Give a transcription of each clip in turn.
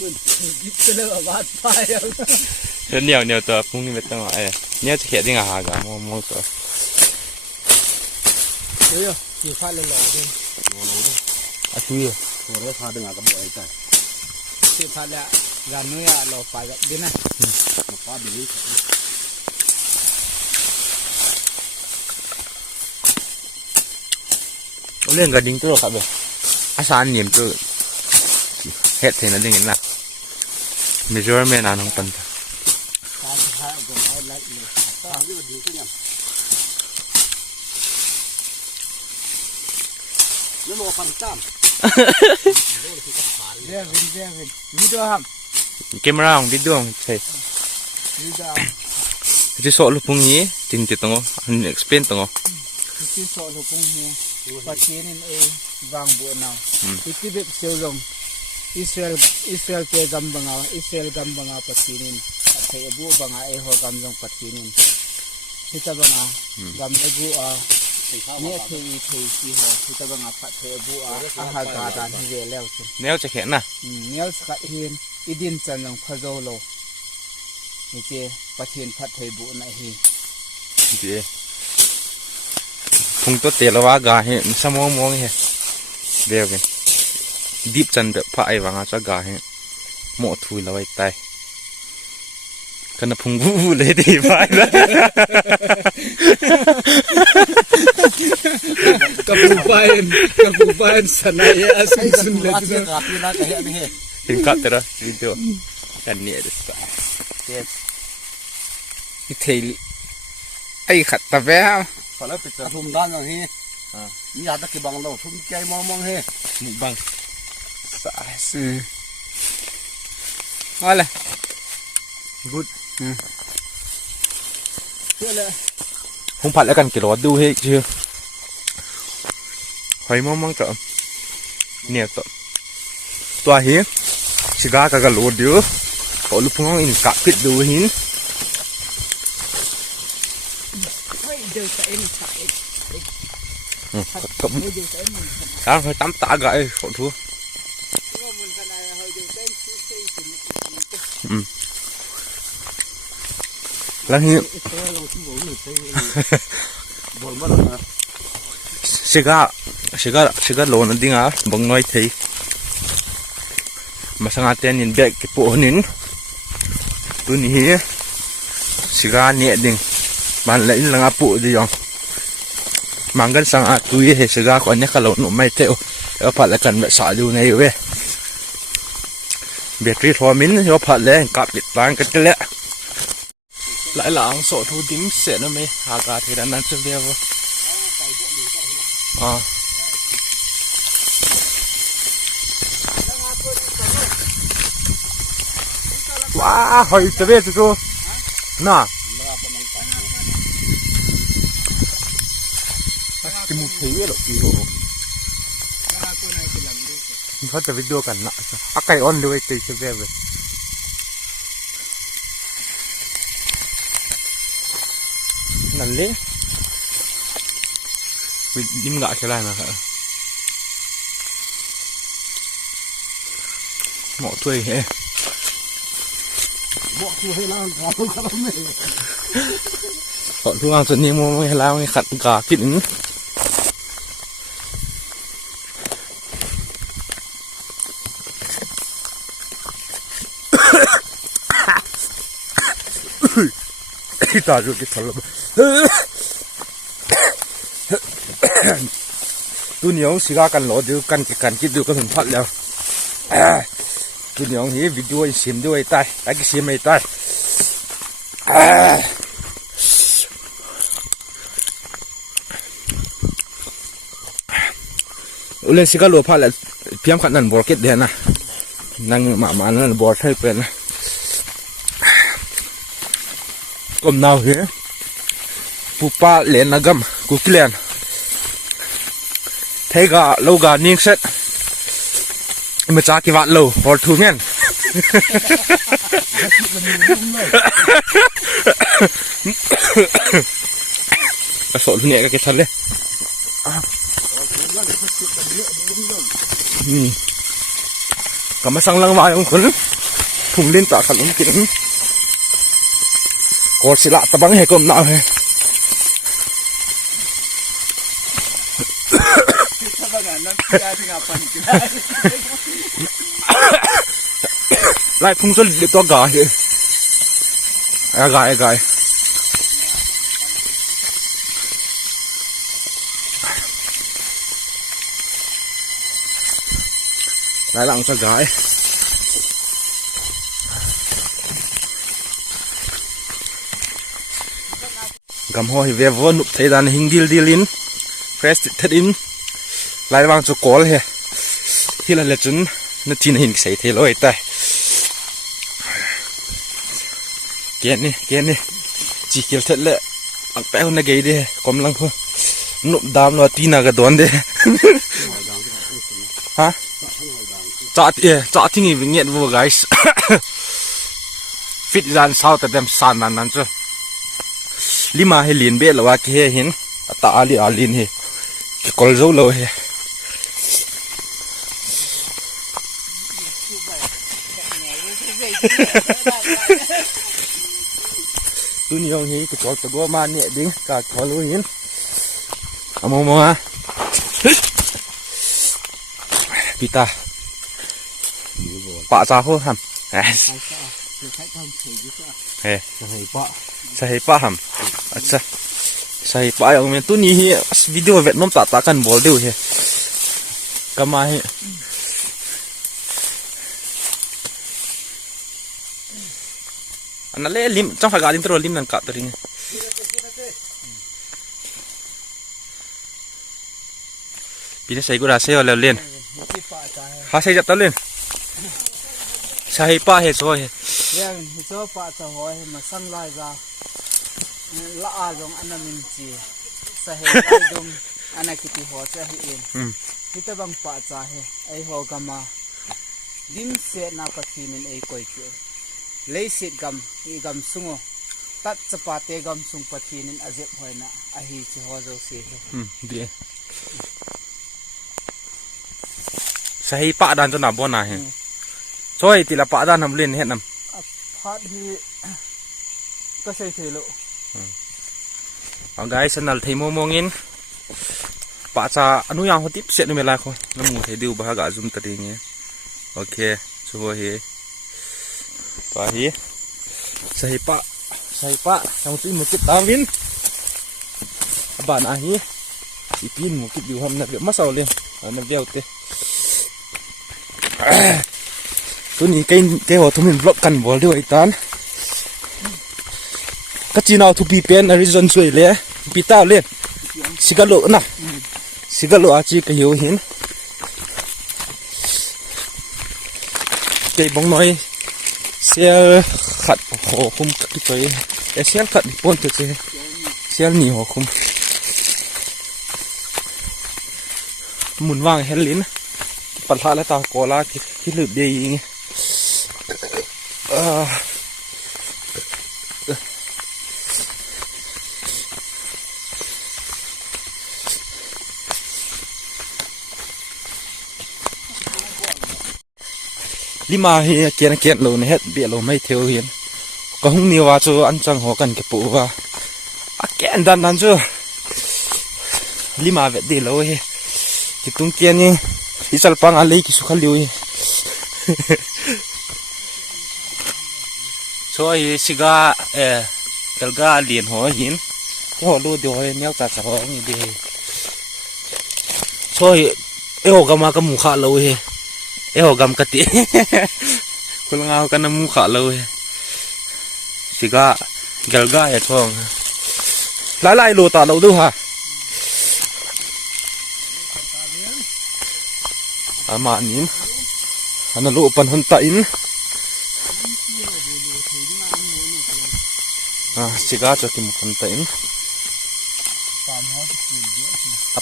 ยิบเลือบาดไปเหนียวตัวพรุ่งนี้ไม่ต้องเนี่ยจะเขียนยังไงกันมองตัวเดี๋ยวกี่พันเลยหล่อดิอาชีพเราพาดึงกับบ่อยใจที่พันแล้วการนู้นเราไปแบบนี้นะมาป้าดีเรื่องกระดิ่งตัวครับเว้ยอาสาเนียมตัวเฮ็ดเท่านั้นเองนะไม่ช่วยแม่นานของปันตานี่โลปันจ้ามเรื่องวิดีโอครับเกมร่างวิดีโอใช่ที่สอนลูกพงนี้จริงๆตรงอันนี้ explain ตรงที่สอนลูกพงนี้ปัจจัยนี้วางบัวนาที่เป็นเซลล์ลงอิสราเอลเกี่ยกำบังอิสราเอลกำบังปัจจัยนี้เทบัวบังหัวกำลังปัจจัยนี้ที่ตะบังกำลังบัวเนี่ยที่หัวที่ตะบังปัจจัยบัวอาหารกาดานที่เวลแล้วสิแนวจะเขียนนะแนวสกัดเห็นอีดินจันทร์ลงพะโจโลนี่เจ้ปัจจัยพัดเทบัวนั่นเองเจ้พุงตัวเตะละว่ากาเห็นสมองมองเห็นเดี๋ยวกันดิบจันแบบพระไอวังอาจจะกาเห็นหมดทุยละไว้ตายกันพุงบูเลยดีไปแล้วกับปูไปสนายอาศัยสุนเลยถึงกัดแต่ละวิดีโอกันเนี่ยดิสนี่เทลไอขัดตะแววพอแล้วปิดทุ่มด้านอย่างนี้นี่อาจจะกี่บังเราทุ่มใจมองเฮ้มุบังสาสืออะไรกูดเชื่อเลยคงผัดแล้วกันกี่รอดูให้เชื่อหอยมองๆกับเนี่ยตัวเหี้ยชิกากับกระโดดเดียวขอลูกพงอินกัดพิดดูหินกับตามตามตากายขอทูแล้วนี่ชิกาโลนั่นดิ้งอ่ะบังน้อยทีมาสังเกตนินเด็กกี่ปุ่นนินตัวนี้ชิกาเนี่ยดิ้งมันเลยลังอาปุ่นดิยองมังกันสังอาตุยเฮชิกาคนนี้ก็โลหนุ่มไม่เท่าแล้วผัดแล้วกันแบบสาดูในเว้ยเบตรีทอมินแล้วผัดแล้วกับติดร้านกันแล้วหลายหลังโสดทูดิ้งเสร็จแล้วไหมอากาศที่ด้านนั้นจะเรียกว่าว้าหอยเตะเวทตัวน่ะจมูกเที่ยวหรอกพี่โอ้เขาจะวิดีโอกันนะอาไก่อ่อนด้วยตีเชฟเลยนั่นเลยยิ้มกะใช่ไหมนะครับหมอถ้วยเฮ้หมอถ้วยล่างขอทุกคนไม่ขอทุกอย่างส่วนนี้มันไม่แล้วไม่ขัดกากินตาจุดที่ทะลุตัวเหนียวสิกากันหล่อเดียวกันกันคิดดูก็ถึงพัดแล้วตัวเหนียวนี้วิดีโอเสียมด้วยตายไอ้กิเสียมไม่ตายเล่นสิกาหลัวพัดแล้วเพียงขันนั่นบอลเก็ตเดียนะนั่งหมานั่นบอลให้เป็นนะก้มหน้าเหี้ยปูป้าเล่นนักมกุกเล่นเทกาโลกานิ่งเสร็จมาจากที่วัดโลพอทูเงี้ยกระสอบเนี่ยก็เกิดทันเลย ก็มาสั่งลังวายของคนถุงลิ้นตาขลุ่มกินกอดศิลาตะบังให้กลมหนาวให้ ถ้าบางงานนั้นยาที่งาปันกินได้ ไล่พุ่งจนเดือดตัวกายกายไล่หลังจะกายกำหัวเวฟนุบเทดันหิงดิลินเฟสเทดินไล่วางจะกอลเฮที่ละเล็ดจนนึกที่หินใส่เทลอยแต่เกียนนี่จีเกียวเสร็จแล้วอันแป้งน่ะเกยดิกำลังพอนุบดามนัวตีน่ะก็โดนเด้ฮะจ่าที่นี่วิ่งเงี้ยวัว guys ฟิตจานเศร้าแต่เต็มสานนั้นจ้ะลิมาให้ลินเบ็ดหรือว่าเกี่ยเห็นตาอาลินเฮกอลโจโลเฮตัวนี้ยังเห็นกระจกตัวมาเนี่ยดิ้งกาขอรู้เห็นเอามาปีตาปะจ้าเขาทำเฮ้ใช่ปะทำอาจจะใช่ปะอย่างนี้ตัวนี้เฮวิดีโอเวียดนามตากันบอลเดียวเฮก็มาเฮอันนั้นเลยลิมจังหวะการลิมตัวลิมนั่นกัดตัวนี้ปีนี้ใส่กุหลาบเสียวแล้วเล่นหาใส่จับตัวเล่นใส่ป้าเห็ดซอย yang hijau pak cahoy masang lai ga la a jong anamin chi sahe lai jong anakiti ho cha hi in hita bang pa cha he ai ho gama dim se na pathinin ei koi ke lei sit gam I gam sungo tat chapate gam sung pathinin ajep hoina a hi chi ho jo se he dia sahi pa dan to na bo na he choi ti la pa dan nam len he nam phát hi có xây thề lộ guys sanal thei mo mongin pa cha anu yang hotip set me la kho namu thei diu ba ga zoom ta ding ye okay so he pa hi sahi pa sang ti mo kit tawin ban a hi ipin mo kit diu ham na ma saw len na veo teตัวนี้แกหัวทุ่มบล็อกกันบอลด้วยตานก็จีนเอาทุบีเป็นอริซอนสวยเลยปีต้าเล่นสิกาโลนะสิกาโลอาจีก็อยู่เห็นแกบงน้อยเสียขัดหัวคุมกี่ตัวแต่เสียขัดปนตัวเสียหนีหัวคุมหมุนว่างเฮลินปัดละแล้วตาโกลาที่หลุดดีไงลิมาเฮียเกียนโลนเฮ็ดเบียโลไม่เที่ยวเห็นก็หุ่นนิวาจูอันจังหัวกันกับปูว่าแกนดันจูลิมาเวดดีโลเฮที่ตุ้งเกียนนี่อิสระปังอะไรกิสุขลิวเฮช่วยสิกาเกลกาเลียนหัวหินที่หัวรูดเดียวเนี้ยจากสะพองนี่ดีช่วยหัวกำมากำมุขะเราเฮหัวกำกติคนงากันน้ำมุขะเราเฮสิกาเกลกาอย่าท้องหลายโลต่อเราดูฮะอามานิมอันนั้นลูกปันหันตาอินสิกาจะกินปันตาอิน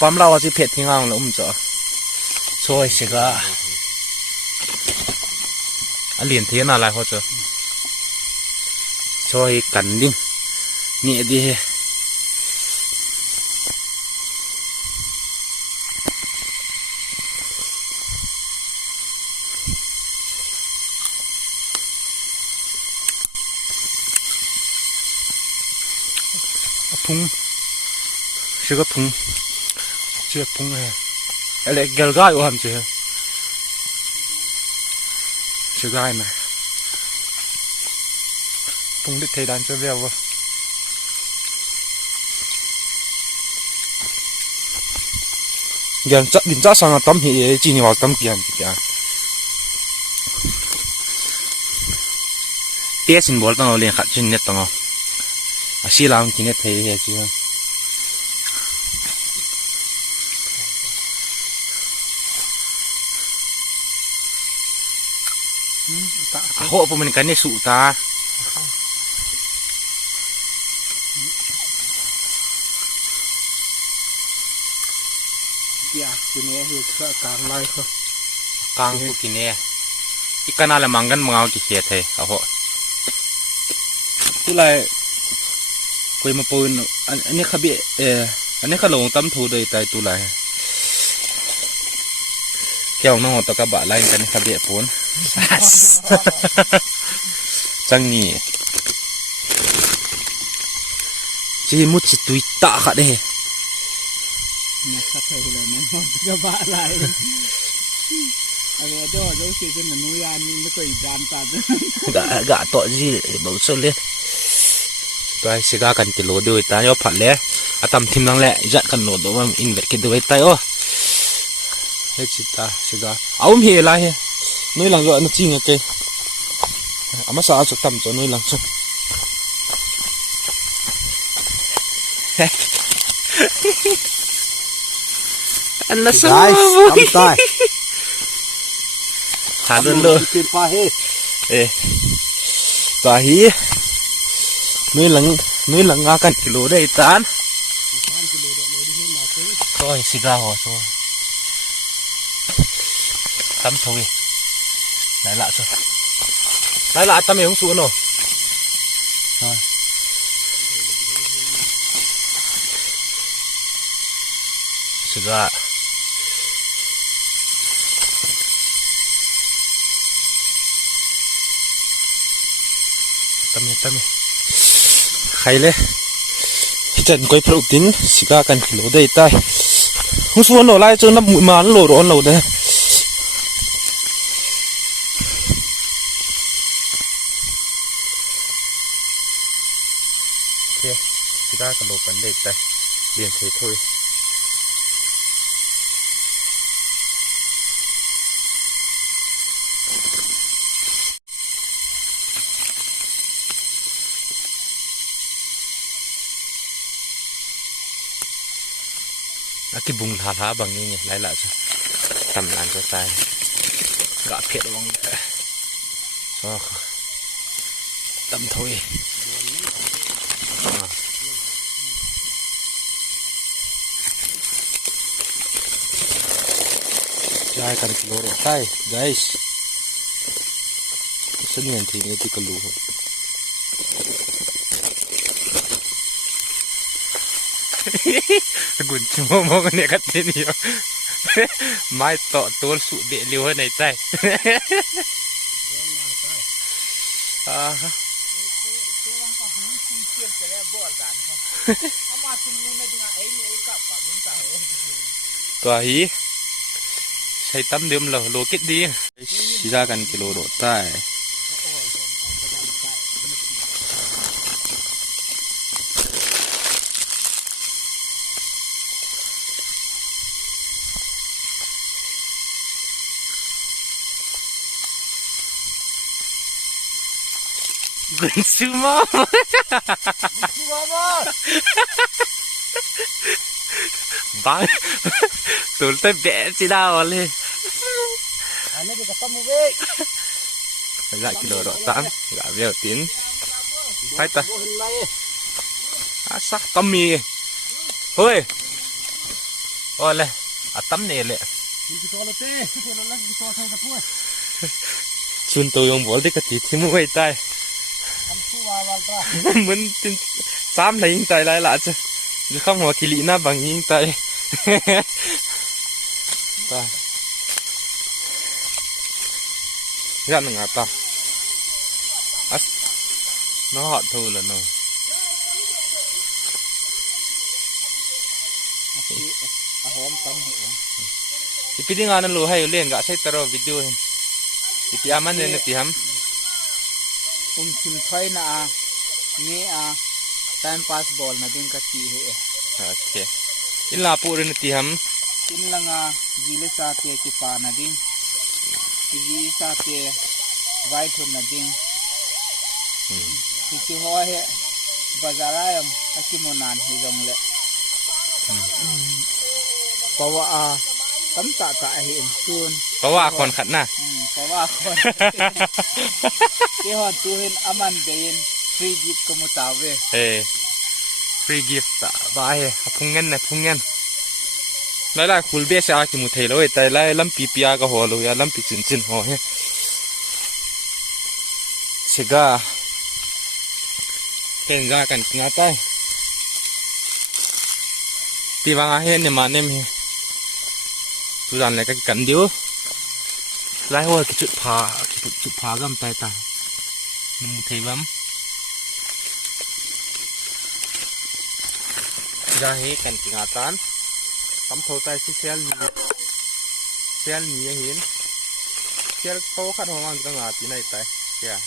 ปั๊มเราจะเผ็ดทิ้งอ่างแล้วจ่อช่วยสิกาอันเลียนเทียนอะไรเขาจะช่วยกันดิ้งนี่ดี phung sugar phung chưa phung hè lại gel gai ô hàm chưa sugar này phung đứt thấy đàn cho veo vô gần chắc đến chắc sang tắm thì chỉ nhiều tắm kiềm kìa tia xin bol tao liền khát trên net tao xí làm cái net thấy hết chưa hộ của mình cái này sụ ta ya ini hidup kang lai kok kang ku kini ikan ala manggan mengau kikit he aho tu lai koi ma pun ani khabi ani khalong tam thu dei tai tu lai keo no to ka ba lai kan khabi pun chang ni chi mut chi tui ta kha de nè sắp thời là nó ngon cho bà lại ở đó dấu kia trên là núi ăn nhưng nó có ít đam ta gạ gạ tọa gì bảo sơ lên tôi sẽ gạ cần cái lỗ đuôi ta yo phật lẽ tầm thìm năng lẽ dặn cần lỗ đó mà in vậy cái đuôi tay ô hết chị ta sẽ gạ áo hề lại he nuôi lăng gợ nó chi nghe kê mà sao cho tầm cho nuôi lăng chung anh nó sao tắm tay thả đơn lơ ê tòa hí nuôi lăng ngã cần kilo đây tán thôi xì ra hồ thôi tắm thôi lại lạ rồi lại lạ tắm không xuống rồi rồi xì ra tami khai le hitan koi pro tin sika kan khilo dei tai hu suan lo lai chon na mu man lo ron lo de ke sika kan lo pan dei tai liền thế thôi cái bùng thả bằng như nhỉ lấy lại cho tầm làm cho tay gạ thiệt bằng cho tầm thôi chai cần kilo rồi tay guys sân nhìn thì nghe thì cần đủกุนชั่วโมงเนี่ยก็ทีเดียวไม้ต่อตัวสุดเดียวเร็วในใจตัวฮีใช้ตั้มเดิมเหรอโลกิดดีสีรากันกิโลโดดใต้Gunsuma bang tul te be si da ole ane di ketemu be lại kilo độ tám gà veo tiến phải ta sắc tắm mì thôi ôi lẹ tắm nè lẹ xuân tôi ông bỏ đi cái gì thì mua tay muốn tin dám lấy những tay lại lạ chứ không mà kỳ lị na bằng những tay ta gắn ngã ta nó họ thôi là nó ahom tam hu ipidi nga nan lo hay len ga sai taro video hin ipi aman ne ti ham sim thai na a ni a time pass ball na ding ka ti he okay illa pu ren ti ham in langa zile sa te ki pa na ding ji sa te vai thun na ding ki ho he bazarayam akimonan he jong le pawa a tam ta he tun เพราะว่าคนขัดหน้า pawa kon ki ho tu hin aman bein free gift ko mutawe ฟรีกิฟต์บายพุ่งเงินนะพุ่งเงินแล้วล่ะคุณเบี้ยชาคิมุเทเลยแต่ไล่ลำปีปีก็หัวเลยลำปีจินจินหัวเฮ้เสกาเป็นจ้ากันงาใต้ปีบางอาเห็นเนี่ยมาเนี่ยมีทุกอย่างเลยกันเดียวไล่หัวจุดผาก็ไม่ตายมุเทบัมJahe kan tingatan, kam thota si sel ni hin, sel to khat hong ang ngati nai tai, ya.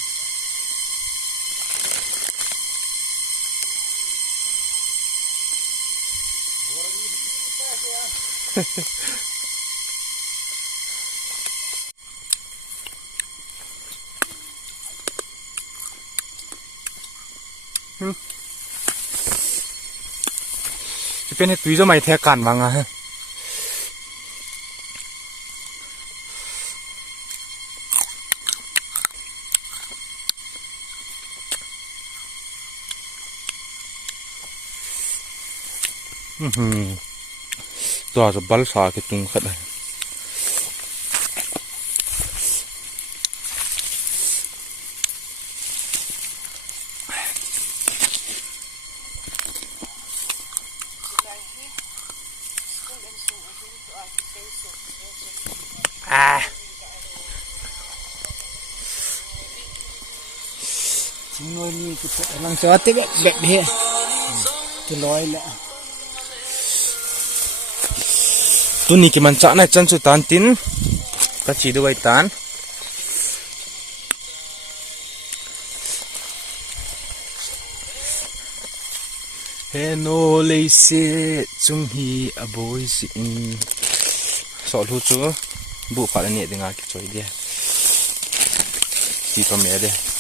เป็นให้ตุยจะไม่แทกกันบ้างอ่ะตัวจะบัลซาคิดตุงขัดเลยngồi ni cái năng cho tiếp bẹp he cái lối lẹ tu ni ki man cha na chan chu tan tin ka chi du wai tan he no le se chung hi a boy si in so lu chu bu pa ne dinga ki choi dia ki to me de